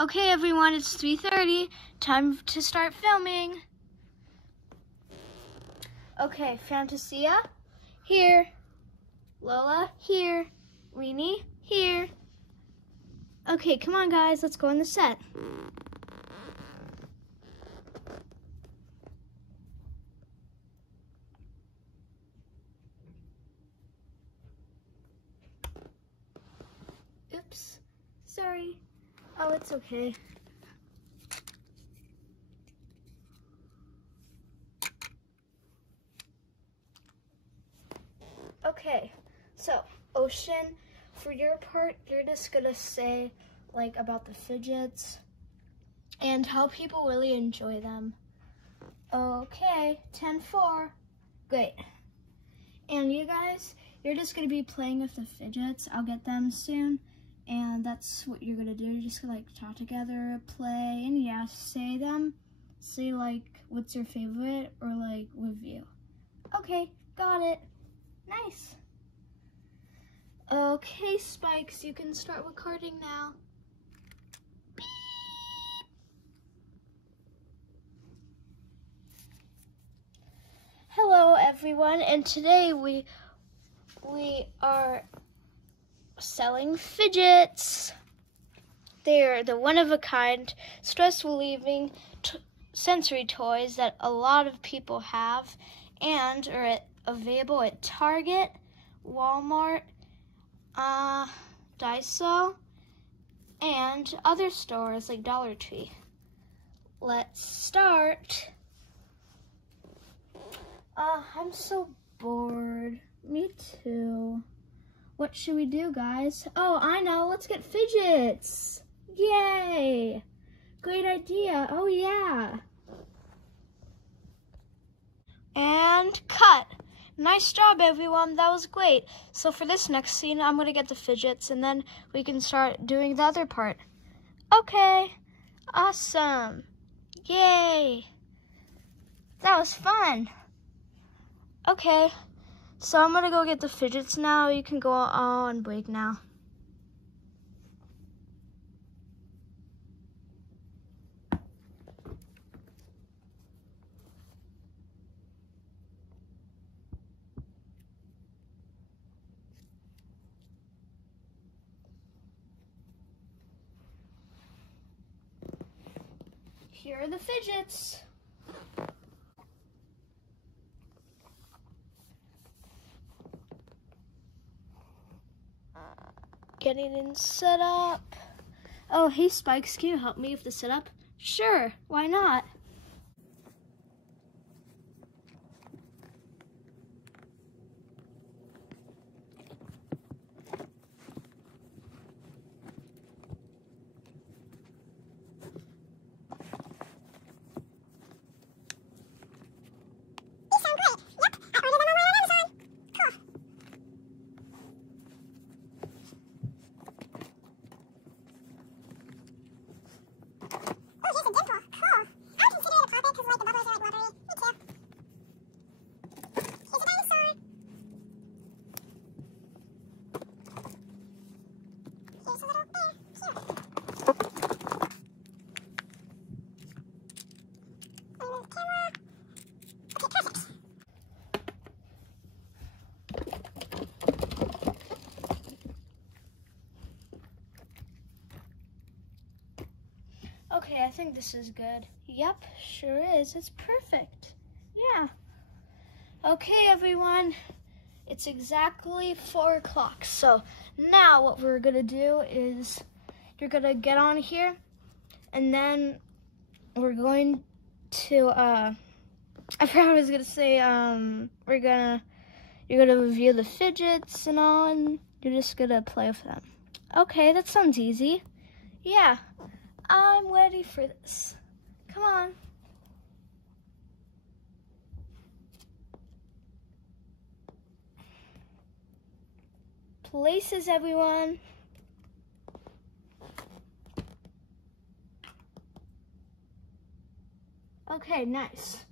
Okay, everyone, it's 3:30. Time to start filming. Okay, Fantasia, here. Lola, here. Weenie, here. Okay, come on, guys. Let's go on the set. Oops. Sorry. Oh, it's okay. Okay, so Ocean, for your part, you're just gonna say like about the fidgets and how people really enjoy them. Okay, 10-4, great. And you guys, you're just gonna be playing with the fidgets. I'll get them soon, and that's what you're gonna do. You're just gonna like talk together, play, and yeah, say them. Say like, what's your favorite, or like review. Okay, got it. Nice. Okay, Spikes, you can start recording now. Beep. Hello, everyone, and today we are selling fidgets. They're the one-of-a-kind, stress-relieving sensory toys that a lot of people have and are available at Target, Walmart, Daiso, and other stores like Dollar Tree. Let's start. I'm so bored. Me too. What should we do, guys? Oh, I know. Let's get fidgets. Yay! Great idea. Oh, yeah. And cut. Nice job, everyone. That was great. So for this next scene, I'm going to get the fidgets, and then we can start doing the other part. Okay. Awesome. Yay. That was fun. Okay. So I'm going to go get the fidgets now. You can go on break now. Here are the fidgets. Getting in set up. Oh, hey Spikes, can you help me with the setup? Sure, why not? Okay, I think this is good. Yep, sure is. It's perfect. Yeah. Okay, everyone. It's exactly 4 o'clock. So now what we're going to do is you're going to get on here, and then we're going to, I forgot what I was going to say. You're going to review the fidgets and all, and you're just going to play with them. Okay, that sounds easy. Yeah. I'm ready for this. Come on. Places, everyone. Okay, nice.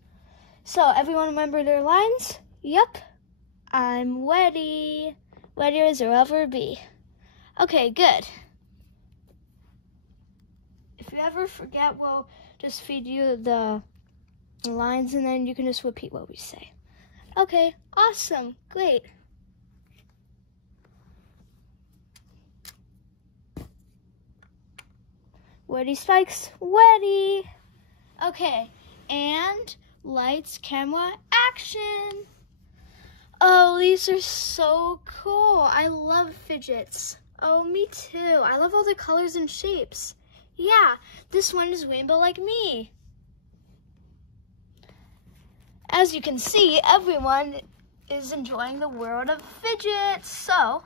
So, everyone remember their lines? Yep. I'm ready. Ready as I'll ever be. Okay, good. you ever forget, we'll just feed you the lines and then you can just repeat what we say. Okay, awesome, great. Ready, Spikes? Ready. Okay, and lights, camera, action. Oh, these are so cool. I love fidgets. Oh, me too. I love all the colors and shapes. Yeah, this one is rainbow like me. As you can see, everyone is enjoying the world of fidgets. So,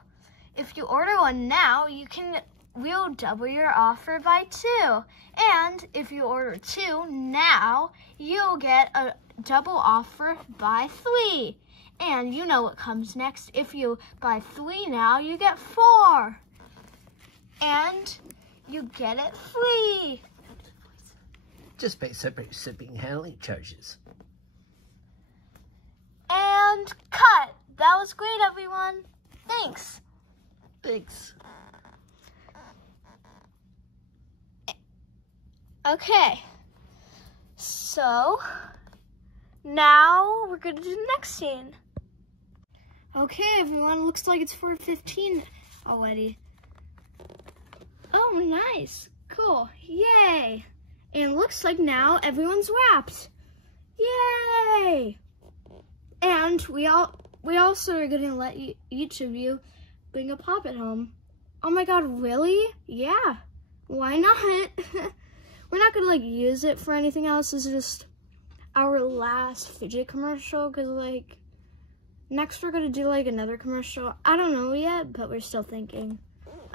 if you order one now, we'll double your offer by 2. And if you order 2 now, you'll get a double offer by 3. And you know what comes next. If you buy 3 now, you get 4. And you get it free. Just pay separate shipping handling charges. And cut. That was great, everyone. Thanks. Thanks. Okay. So, now we're going to do the next scene. Okay, everyone. Looks like it's 4:15 already. Oh, nice. Cool. Yay. And looks like now everyone's wrapped. Yay. And we also are going to let each of you bring a puppet home. Oh my god, really? Yeah. Why not? We're not going to like use it for anything else. This is just our last fidget commercial because like next we're going to do like another commercial. I don't know yet, but we're still thinking.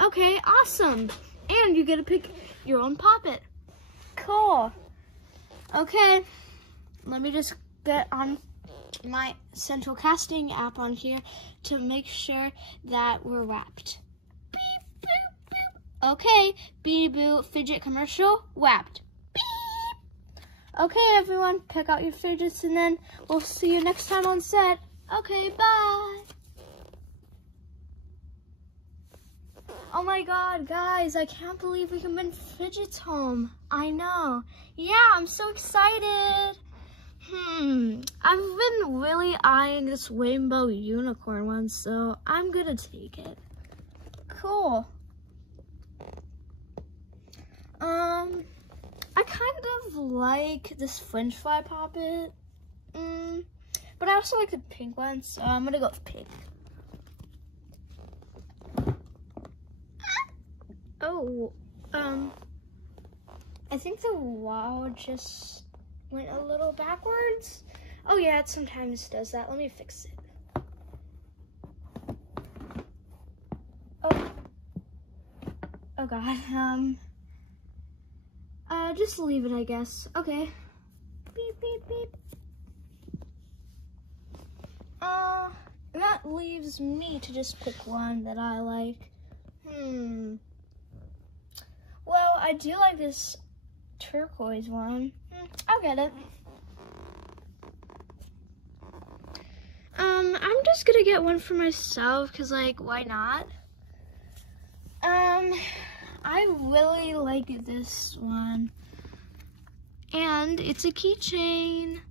Okay, awesome. And you get to pick your own puppet. Cool. Okay, let me just get on my central casting app on here to make sure that we're wrapped. Beep, boop, boop. Okay, Beanie Boo fidget commercial wrapped. Beep. Okay, everyone, pick out your fidgets and then we'll see you next time on set. Okay, bye. Oh my god, guys, I can't believe we can bring fidgets home. I know. Yeah, I'm so excited. I've been really eyeing this rainbow unicorn one, so I'm gonna take it. Cool. I kind of like this French fry puppet, but I also like the pink one, so I'm gonna go with pink. Oh, I think the wow just went a little backwards. Oh yeah, it sometimes does that. Let me fix it. Oh god, just leave it, I guess. Okay. Beep, beep, beep. That leaves me to just pick one that I like. Well, I do like this turquoise one. I'll get it. I'm just gonna get one for myself, cause like, why not? I really like this one. And it's a keychain.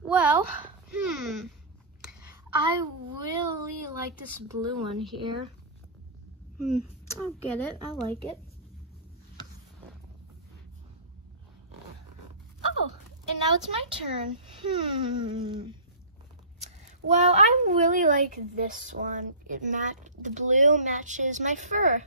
Well, I really like this blue one here. I'll get it. I like it. Oh, and now it's my turn. Well, I really like this one. The blue matches my fur.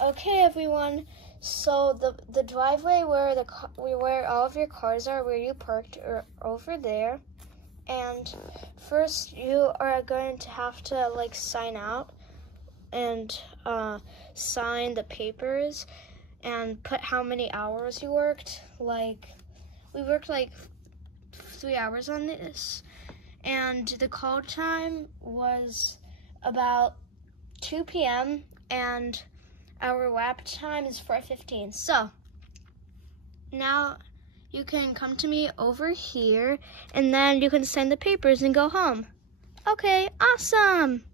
Okay, everyone. So the driveway where all of your cars are, where you parked, are over there. And first, you are going to have to like sign out and sign the papers and put how many hours you worked. Like, we worked like 3 hours on this, and the call time was about 2 p.m. and our wrap time is 4:15. So now you can come to me over here, and then you can sign the papers and go home. Okay, awesome.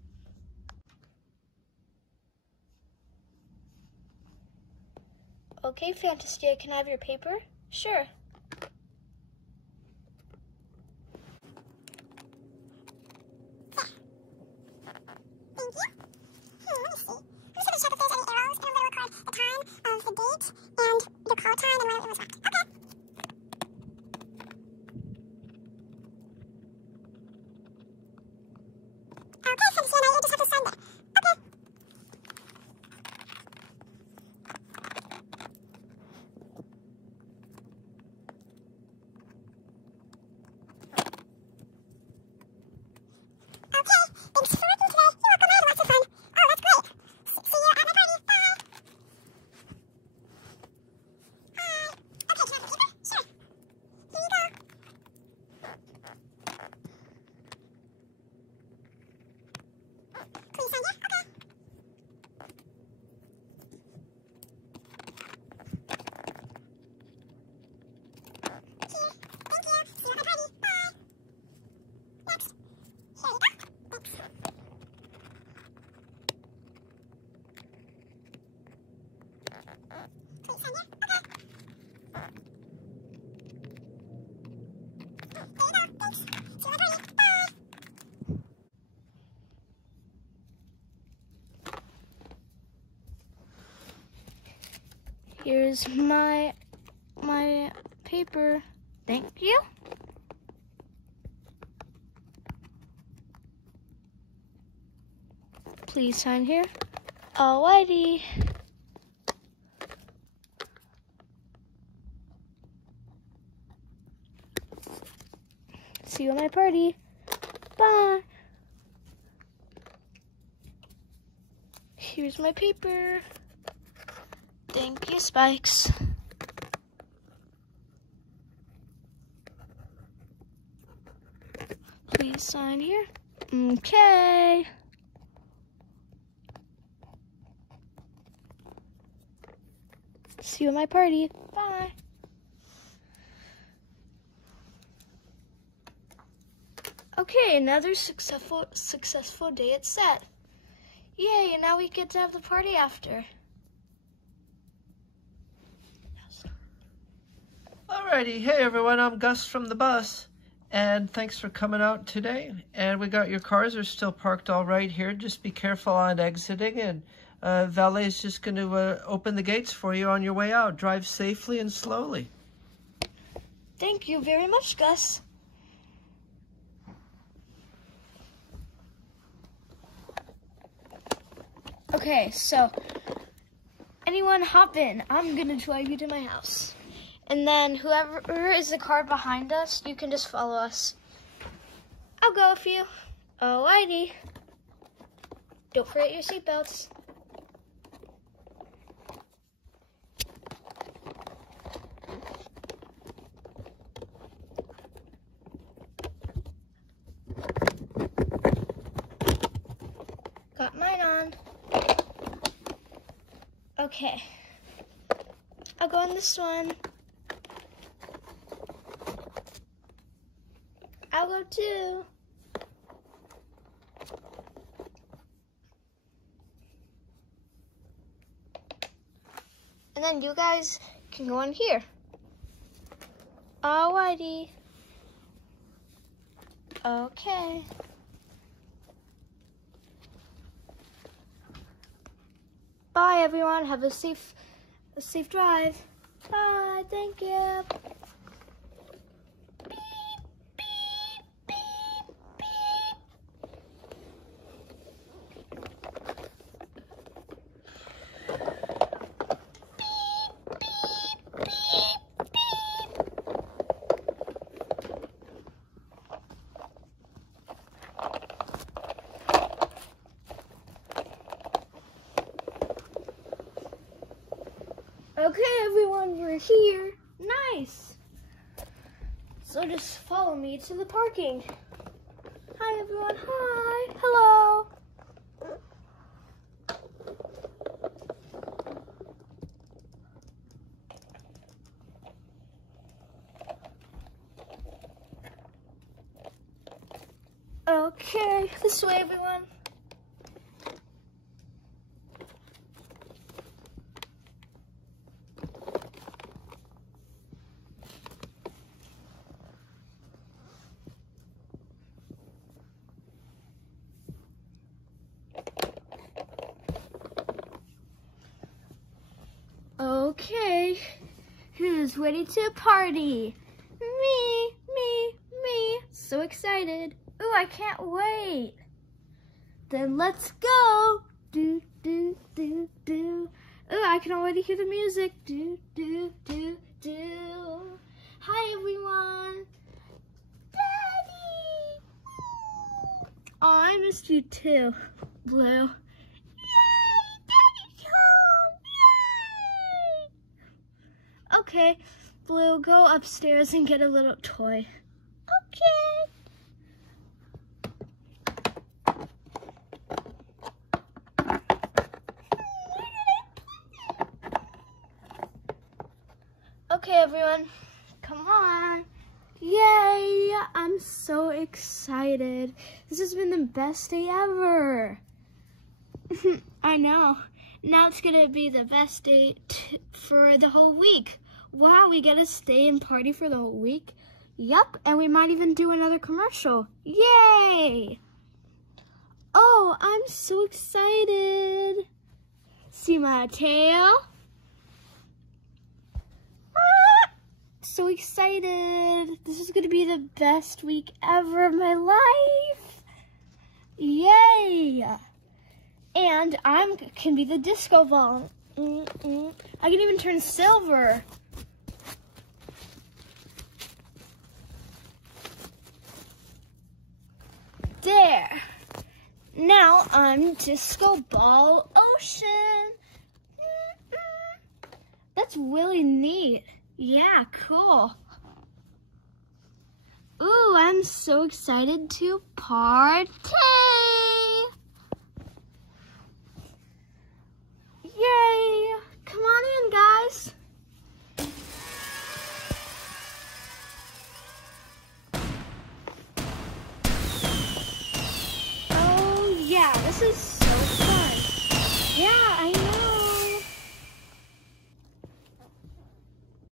Okay, Fantastia, can I have your paper? Sure. Here's my paper. Thank you. Please sign here. Alrighty. See you at my party. Bye. Here's my paper. Thank you, Spikes. Please sign here. Okay. See you at my party. Bye. Okay, another successful day at set. Yay, and now we get to have the party after. Alrighty, hey everyone, I'm Gus from the bus, and thanks for coming out today. And we got your cars are still parked all right here. Just be careful on exiting, and valet's just going to open the gates for you on your way out. Drive safely and slowly. Thank you very much, Gus. Okay, so anyone hop in. I'm gonna drive you to my house. And then whoever is the car behind us, you can just follow us. I'll go with you. Alrighty. Don't forget your seatbelts. Got mine on. Okay. I'll go on this one. I'll go too. And then you guys can go in here. Alrighty. Okay. Bye everyone. Have a safe drive. Bye. Thank you. Okay, everyone, we're here. Nice. So just follow me to the parking. Hi, everyone. Hi. Hello. Okay, this way, everyone. Okay, who's ready to party? Me. So excited. Ooh, I can't wait. Then let's go. Do, do, do, do. Ooh, I can already hear the music. Do, do, do, do. Hi, everyone. Daddy. Oh, I missed you too, Blue. Okay, Blue, go upstairs and get a little toy. Okay. Okay, everyone, come on. Yay, I'm so excited. This has been the best day ever. I know. Now it's gonna be the best day for the whole week. Wow, we get to stay and party for the whole week? Yup, and we might even do another commercial. Yay! Oh, I'm so excited. See my tail? Ah, so excited. This is gonna be the best week ever of my life. Yay! And I can be the disco ball. I can even turn silver. There. Now I'm Disco Ball Ocean. That's really neat. Yeah, cool. Ooh, I'm so excited to party. Yay! Come on in, guys. Oh yeah, this is